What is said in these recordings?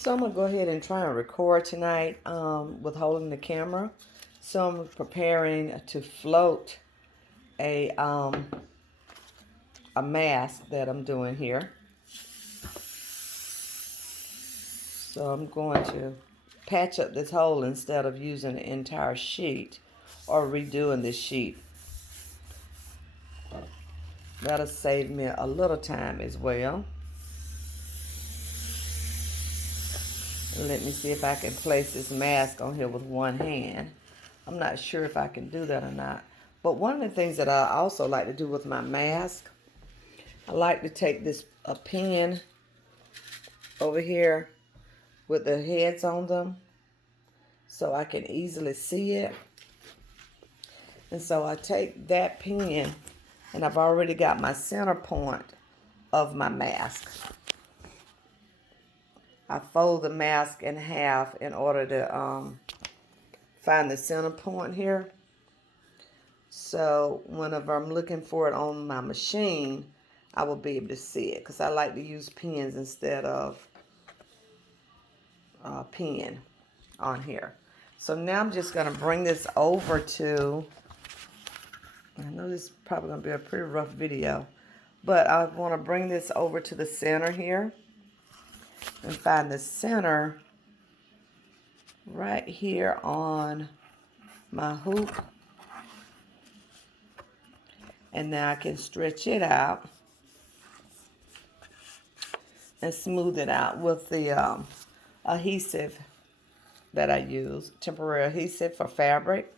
So I'm going to go ahead and try and record tonight with holding the camera. So I'm preparing to float a mask that I'm doing here. So I'm going to patch up this hole instead of using the entire sheet or redoing this sheet. That'll save me a little time as well. Let me see if I can place this mask on here with one hand. I'm not sure if I can do that or not. But one of the things that I also like to do with my mask, I like to take a pen over here with the heads on them so I can easily see it. And so I take that pen and I've already got my center point of my mask. I fold the mask in half in order to find the center point here. So whenever I'm looking for it on my machine, I will be able to see it because I like to use pens instead of pen on here. So now I'm just going to bring this over to, I know this is probably going to be a pretty rough video, but I want to bring this over to the center here and find the center right here on my hoop. And now I can stretch it out and smooth it out with the adhesive that I use, temporary adhesive for fabric.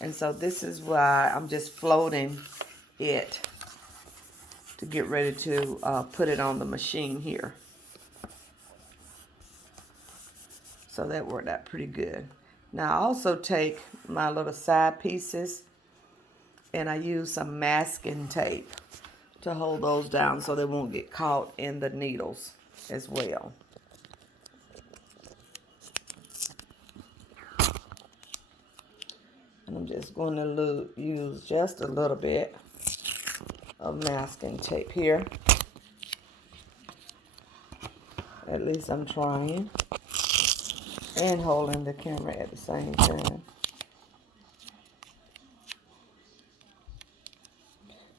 And so this is why I'm just floating it to get ready to put it on the machine here. So that worked out pretty good. Now I also take my little side pieces and I use some masking tape to hold those down so they won't get caught in the needles as well. And I'm just going to use just a little bit of masking tape here. At least I'm trying. And holding the camera at the same time.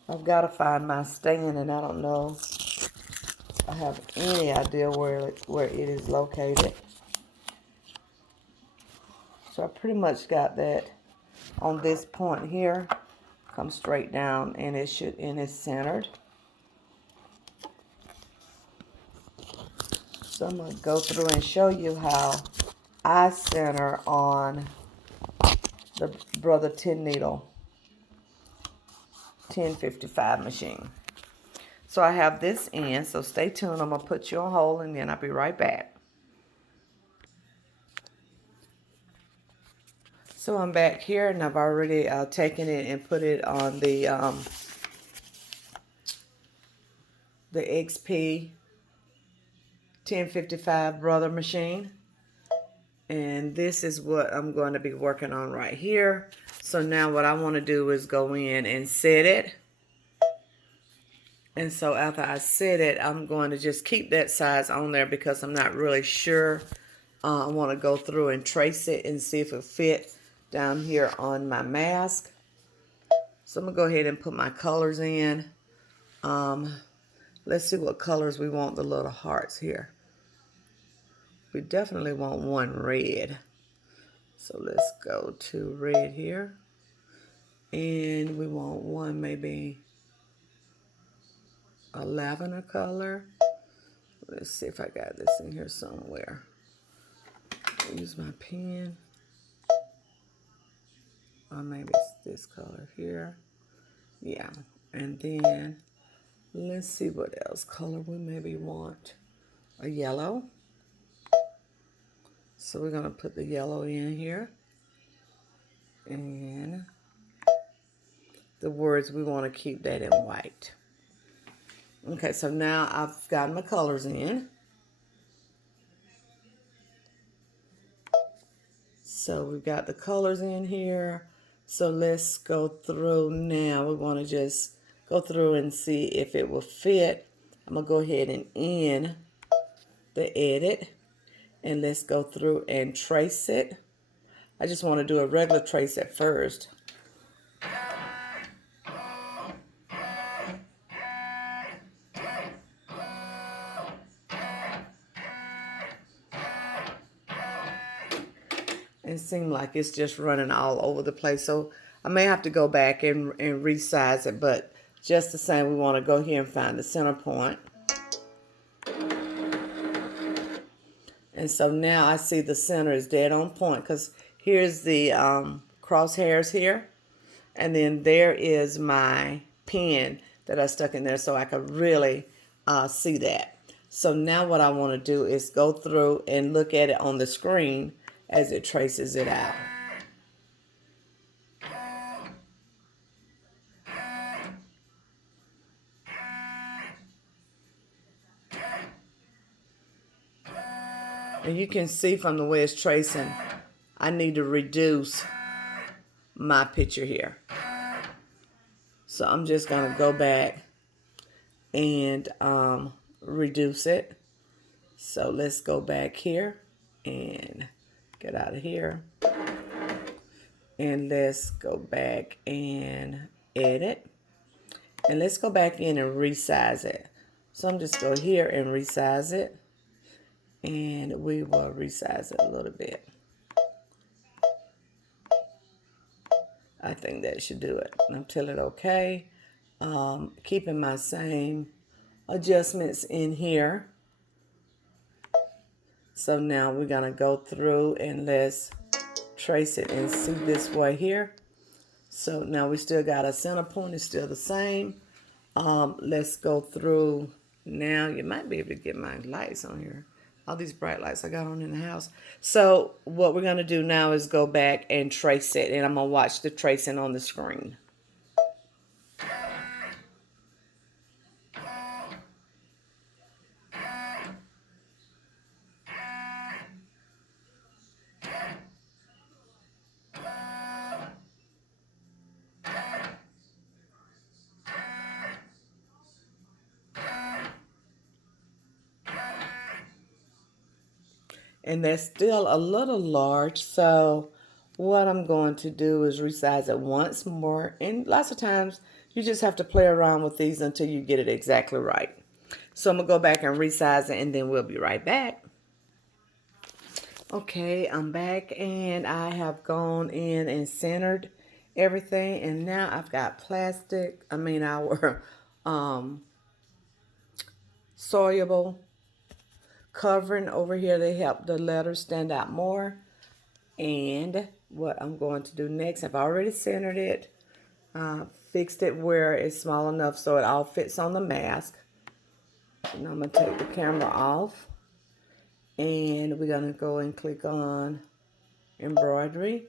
I've got to find my stand, and I don't know. I have any idea where it is located. So I pretty much got that on this point here. Come straight down, and it's centered. So I'm going to go through and show you how I center on the Brother 10 needle 1055 machine. So I have this in, so stay tuned. I'm going to put you on hold and then I'll be right back. So I'm back here and I've already taken it and put it on the XP 1055 Brother machine. And this is what I'm going to be working on right here. So now what I want to do is go in and set it. And so after I set it, I'm going to just keep that size on there because I'm not really sure. I want to go through and trace it and see if it fits down here on my mask. So I'm going to go ahead and put my colors in. Let's see what colors we want the little hearts here. We definitely want one red. So let's go to red here. And we want one maybe a lavender color. Let's see if I got this in here somewhere. I'll use my pen. Or maybe it's this color here. Yeah. And then let's see what else color we maybe want. A yellow. So we're going to put the yellow in here. And the words, we want to keep that in white. Okay, so now I've got my colors in. So we've got the colors in here. So let's go through now. We want to just go through and see if it will fit. I'm going to go ahead and end the edit, and let's go through and trace it. I just want to do a regular trace at first. It seems like it's just running all over the place. So I may have to go back and resize it, but just the same, we want to go here and find the center point. And so now I see the center is dead on point, because here's the crosshairs here. And then there is my pen that I stuck in there, so I could really see that. So now what I want to do is go through and look at it on the screen as it traces it out. And you can see from the way it's tracing, I need to reduce my picture here. So I'm just going to go back and reduce it. So let's go back here and get out of here. And let's go back and edit. And let's go back in and resize it. So I'm just go here and resize it. And we will resize it a little bit. I think that should do it. Until it okay. Keeping my same adjustments in here. So now we're going to go through and let's trace it and see this way here. So now we still got a center point. It's still the same. Let's go through now. You might be able to get my lights on here. All these bright lights I got on in the house. So what we're going to do now is go back and trace it. And I'm going to watch the tracing on the screen. And that's still a little large, so what I'm going to do is resize it once more. And lots of times you just have to play around with these until you get it exactly right. So I'm going to go back and resize it, and then we'll be right back. Okay, I'm back, and I have gone in and centered everything, and now I've got our soluble covering over here to help the letters stand out more. And what I'm going to do next, I've already centered it, fixed it where it's small enough so it all fits on the mask. And I'm going to take the camera off, and we're going to go and click on embroidery.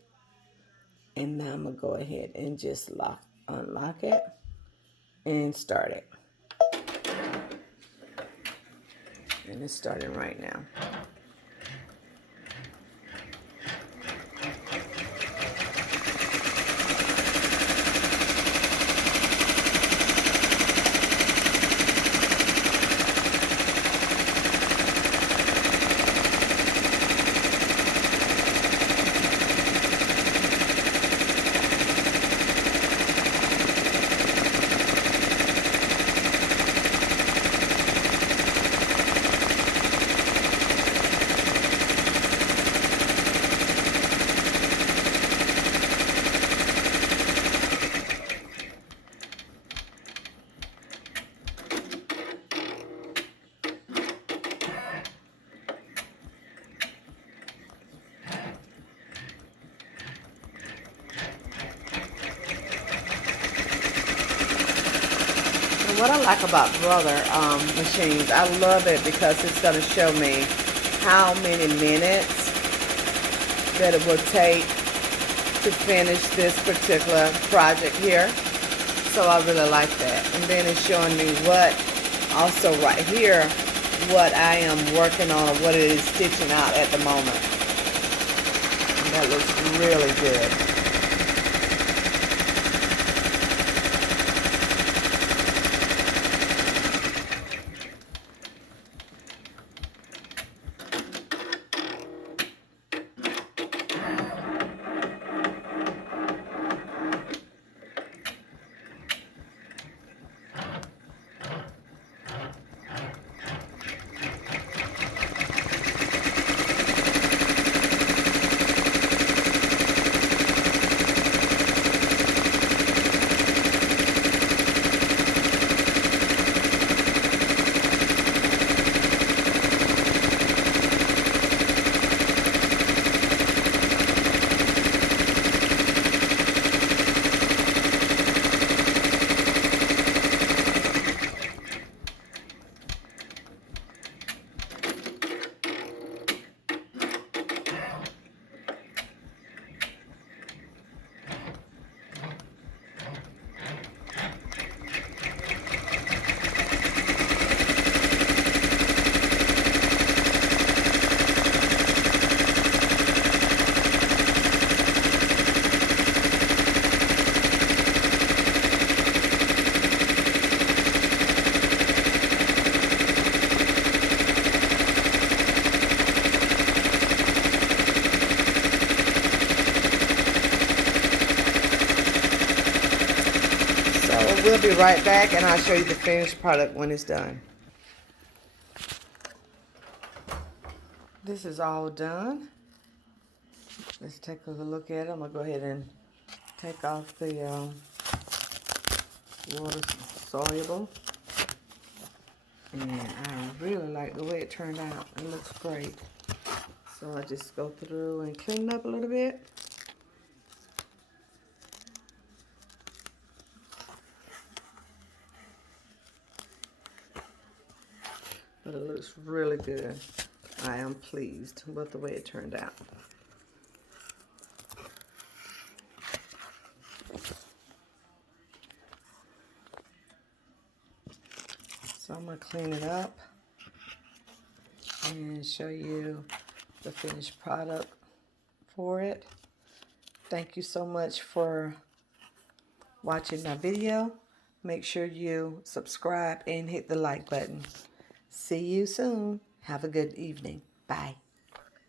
And now I'm going to go ahead and just unlock it and start it. And it's starting right now. What I like about Brother machines, I love it because it's going to show me how many minutes that it will take to finish this particular project here. So I really like that. And then it's showing me what, also right here, what I am working on, what it is stitching out at the moment. And that looks really good. I'll be right back and I'll show you the finished product when it's done. This is all done. Let's take a look at it. I'm going to go ahead and take off the water soluble. And I really like the way it turned out. It looks great. So I just go through and clean it up a little bit. But it looks really good. I am pleased with the way it turned out. So I'm going to clean it up and show you the finished product for it. Thank you so much for watching my video. Make sure you subscribe and hit the like button. See you soon. Have a good evening. Bye.